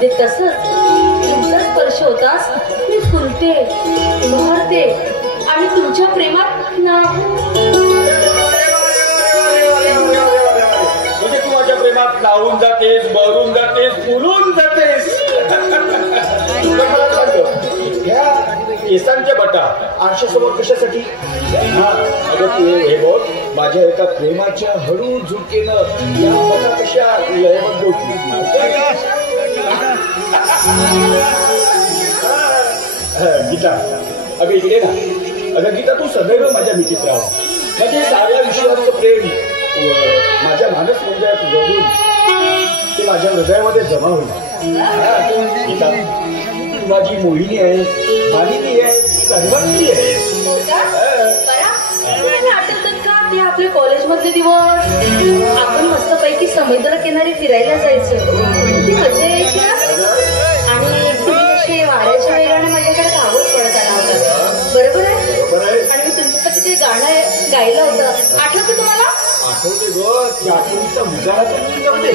अगदी तसंच तुमचा स्पर्श होताच मी फुलते, बहरते आणि तुमच्या प्रेमात ना म्हणजे तू माझ्या प्रेमात नावून जातेस, बहरून जातेस, फुलून जातेस. या केसांच्या बटा आरशासमोर कशासाठी? अगं तू हे बोल, माझ्या एका प्रेमाच्या हळू झुकेनं या बटा कशा लयबद्ध होती. गीता, अगं इकडे ना. अगं गीता, तू सदैव माझ्या मिठीत राहा. म्हणजे साऱ्या विश्वाचं प्रेम माझ्या मानस मंदिरात जगून ते माझ्या हृदयामध्ये जमा होईल. गीता, तू माझी मोहिनी आहे, मालिनी आहे, सर्वस्वी आहे. ते आपले कॉलेज मधले दिवस आपण मस्तपैकी समुद्र किनारी फिरायला जायचं, किती मजा यायची ना. आणि तुम्ही कसे वाऱ्याच्या वेगाने माझ्याकडे धावत पडत आला होता, बरोबर आहे. आणि मी तुमच्यासाठी ते गाणं गायलं होतं, आठवतं तुम्हाला? आठवते ग, त्या आठवणीचा मुजारा तर जमते.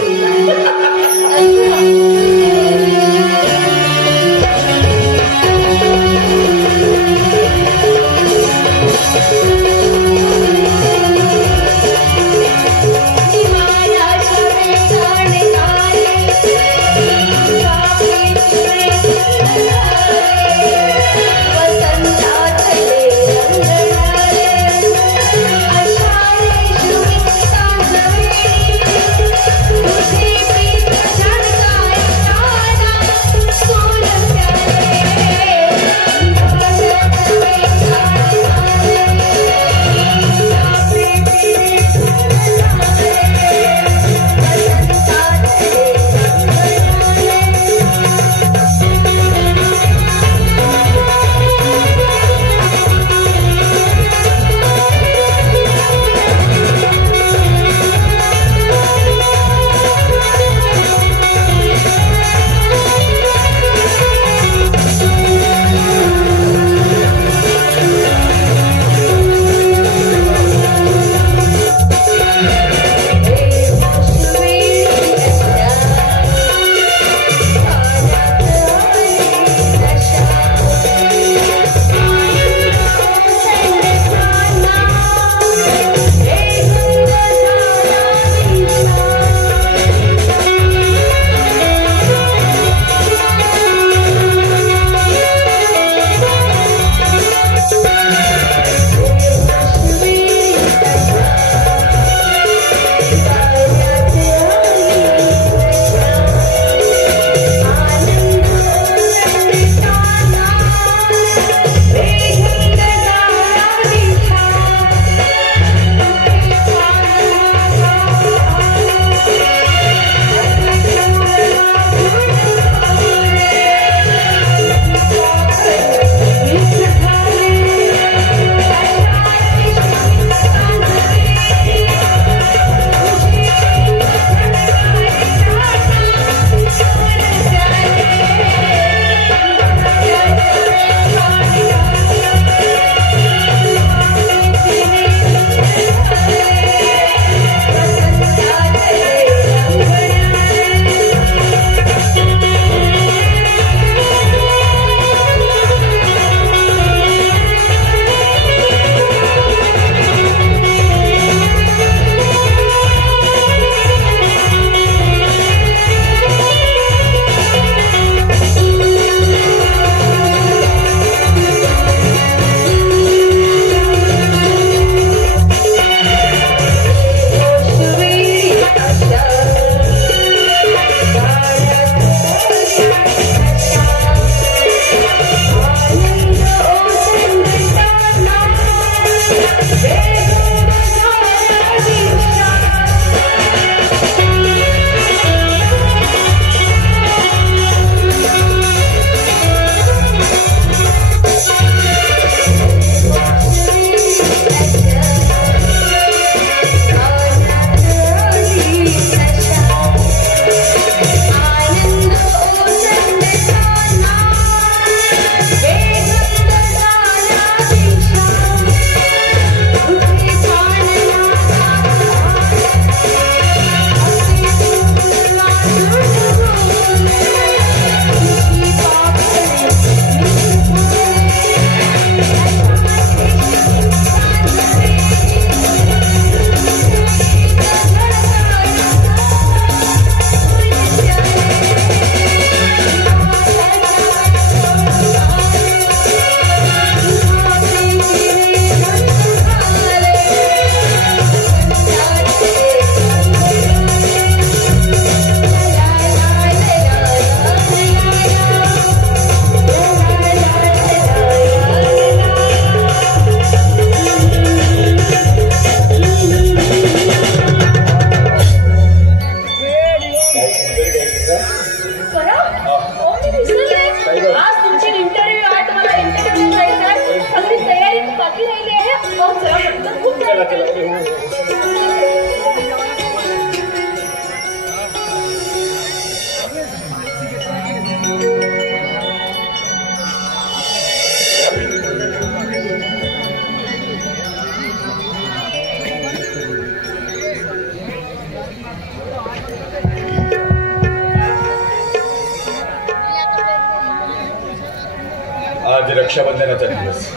रक्षाबंधनाचा दिवस.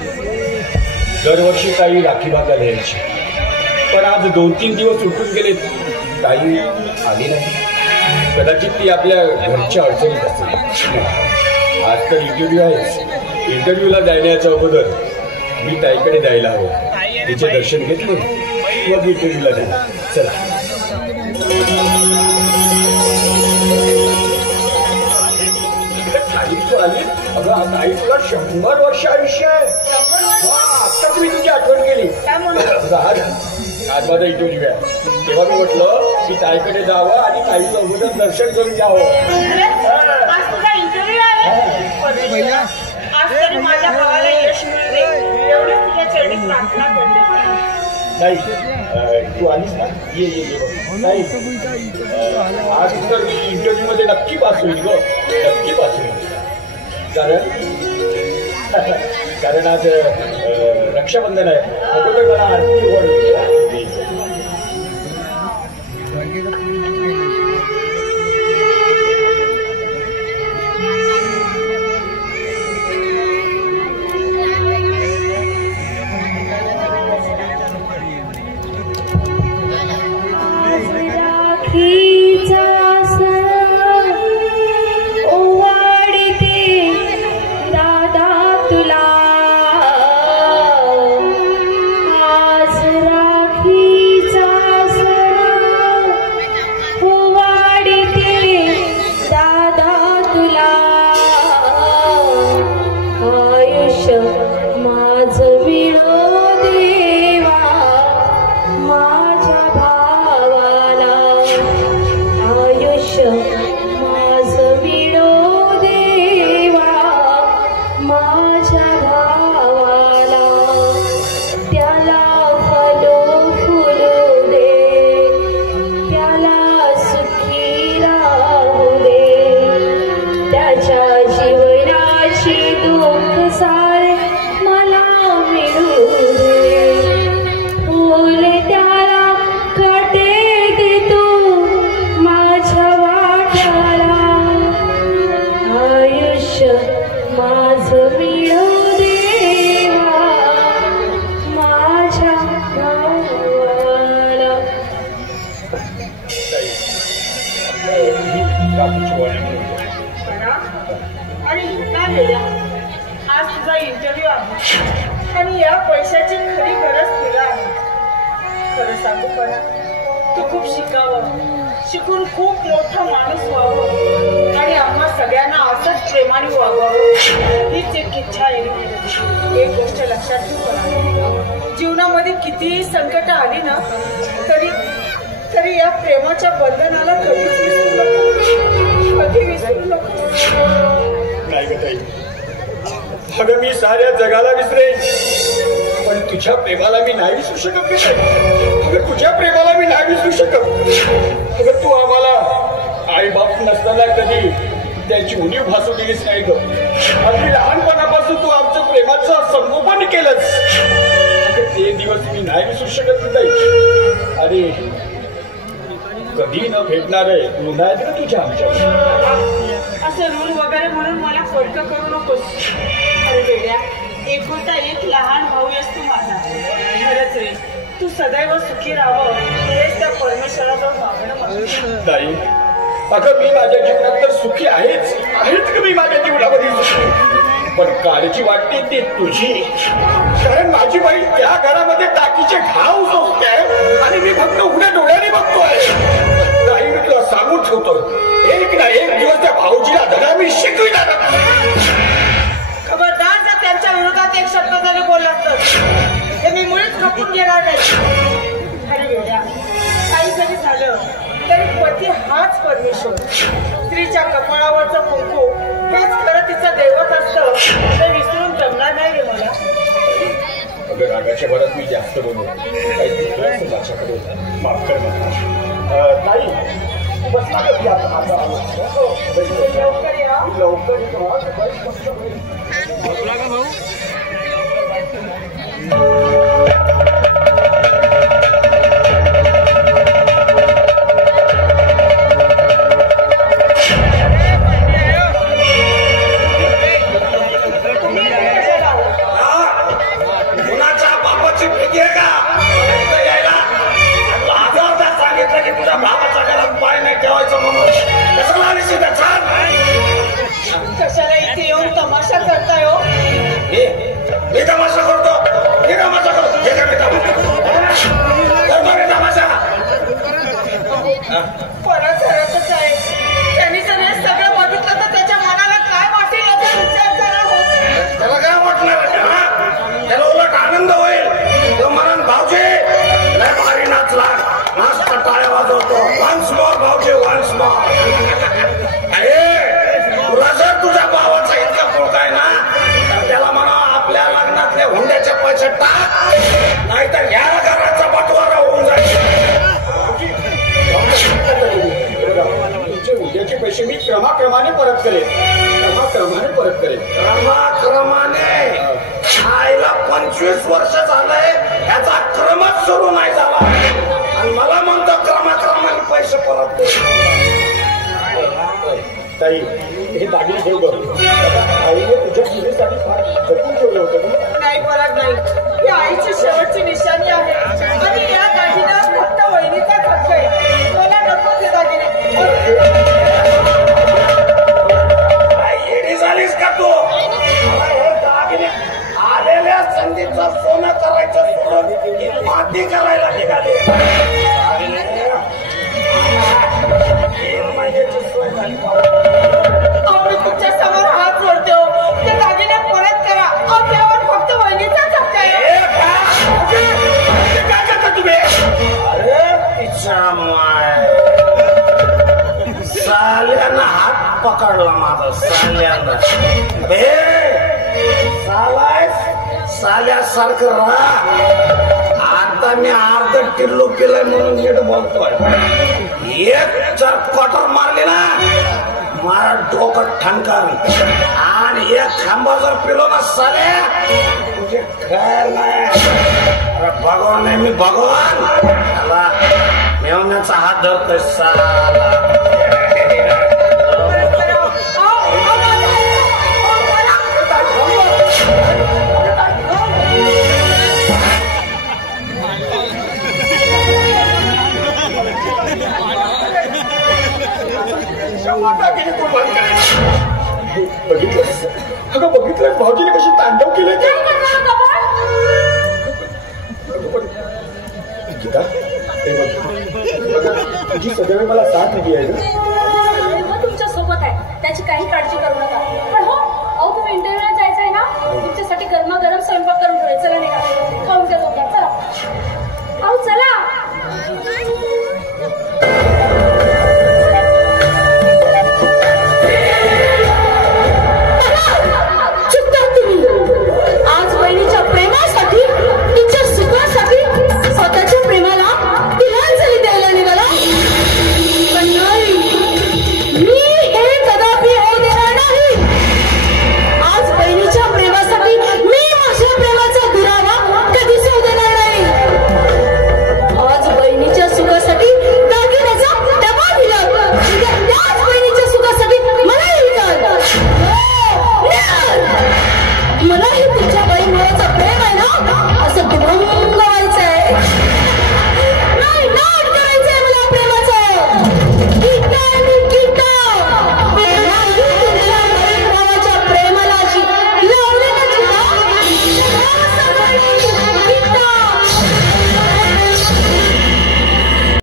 दरवर्षी ताई राखी बांधायला यायची, पण आज 2-3 दिवस उठून गेले, ताई आली नाही. कदाचित ती आपल्या घरच्या अडचणीत असेल. आज तर इंटरव्ह्यू आहेच. इंटरव्ह्यूला जाण्याच्या अगोदर मी ताईकडे जायला हवं. तिचे दर्शन घेतले मग इंटरव्ह्यूला जाईल. चला. आली अगं, ताई तुला 100 वर्ष आयुष्य आहे. आत्ताच मी तुझी आठवण केली. आज माझा इंटरव्ह्यू आहे, तेव्हा मी म्हटलं की ताईकडे जावं आणि ताईचं अगोदर दर्शन करून यावं. आज तुझा इंटरव्ह्यू आहे. आज तरी माझ्या भावाला यश मिळू दे एवढी तुझ्या चरणी प्रार्थना करते. नाही, तू आलीस ना, ये ये ये. नाही, आज तर मी इंटरव्ह्यू मध्ये नक्की पास होईल ग, नक्की पास होईल. कारण आज रक्षाबंधन आहे. अगोदर मला आरती ओवाळून. आज तुझा इंटरव्ह्यू आहे आणि या पैशाची खरी गरज तुला आहे. खरं सांगू पण तू खूप शिकावं, शिकून खूप मोठा माणूस व्हावं आणि आम्हा सगळ्यांना असंच प्रेमाने वागावं हीच एक इच्छा आहे. एक गोष्ट लक्षात ठेव, जीवनामध्ये कितीही संकट आली ना तरी या प्रेमाच्या बंधनाला कधीच विसरू नको, कधी विसरू नको. नाही ग ताई, अगं मी साऱ्या जगाला विसरेन, पण तुझ्या प्रेमाला मी नाही विसरू शकत. अगं तुझ्या प्रेमाला मी नाही विसरू शकत. अगं तू आम्हाला आई बाप नसताना कधी त्यांची उणीव भासू दिलीच नाही ग. अगदी लहानपणापासून तू आमचं प्रेमाचं संगोपन केलंच. अगं ते दिवस मी नाही विसरू शकत ताई. अरे कधी न भेटणार आहे पुन्हा आहेत ना तुझ्या आमच्या. असं रूल वगैरे म्हणून मला फरक करू नकोस. अरे वेड्या, एकुलता एक लहान भाऊ आहेस तू माझा. खरंच रे, तू सदैव सुखी राहावं हेच त्या परमेश्वराजवळ मागणं. ताई अगं मी माझ्या जीवनात तर सुखी आहेच का मी माझ्या जीवनामध्ये सुखी, पण काळजी वाटते ती तुझी. कारण माझी बाई त्या घरामध्ये टाकीचे घाव सोसते आणि मी फक्त उघड्या डोळ्याने बघतोय. ताई मी तुला सांगून ठेवतो, एक ना एक दिवस त्या भाऊजीला धडा मी शिकविणार. खबरदार जर त्यांच्या विरोधात एक शब्द जरी बोलला तर मी मुळीच खपून घेणार नाही. अरे वेड्या, काही जरी झालं तरी पती हाच परमेश्वर. स्त्रीच्या कपाळावरचं कुंकू हेच खरं तिचं दैवत असतं, ते विसरून जमणार नाही रे मला. अगं रागाच्या भरात मी जास्त बोललो, काही माझ्याकडे माफ कर मला. ताई बस लवकर या. परत हरतच आहे. त्यांनी जर हे सगळं बघितलं तर त्याच्या मनाला काय वाटेल याचा विचार करा हो. त्याला काय वाटणार त्याला उलट आनंद होईल. तो म्हणून भाऊजी लय भारी नाचला, मस्त टाळ्या वाजवतो. वन्स मोर भाऊजी, वन्स मोर. तुला जर तुझ्या भावाचा इतका पोळका आहे ना तर त्याला म्हणा आपल्या लग्नातल्या हुंड्याच्या पैसे टाक, नाहीतर या घराचा बटवारा होऊन जाईल. तुमचे उद्याचे पैसे मी क्रमाक्रमाने परत करेन. क्रमाने आईला 25 वर्ष झालंय ह्याचा क्रमच सुरू नाही झाला आणि मला म्हणतो क्रमाक्रमाने पैसे परत दे. ताई हे दागिने ठेव करू. आईने तुझ्या मुलीसाठी फार जपून ठेवलं होतं. नाही परत नाही. ही आईची शेवटची निशाणी आहे आणि या दागिन्यावर फक्त वहिनीचाच हक्क आहे. मला नको ते दागिने. येडी झालीस का तू? मला हे दागिने आलेल्या संधीचं सोनं करायचं सोडून माती करायला निघाले. आम्ही तुमच्या समोर हात जोडतो. ते दागिने परत करा. आपल्यावर फक्त वहिनीचाच हक्क आहे. काय करता तुम्ही? अरे तिच्या माय साल्यानं हात पकडला माझा. साल्यानं साल्यासारखं राहा. आता मी अर्ध किल्लो पिलाय म्हणून नीट बोलतोय. एक जर क्वार्टर मारली ना मला डोकं ठणकार आणि एक खांबा जर पिलो ना साल्या तुझे खैर नाही. अरे भगवान आहे मी, भगवान. त्याला मेवण्याचा हात धरतोय साला. बघितलंस अगं, बघितलंस भाऊजीने कशी तांडव केले ते. गीता हे बघ, तुझी सदैव मला साथ दिली आहे ना. तुमच्या सोबत आहे, त्याची काही काळजी करू नका.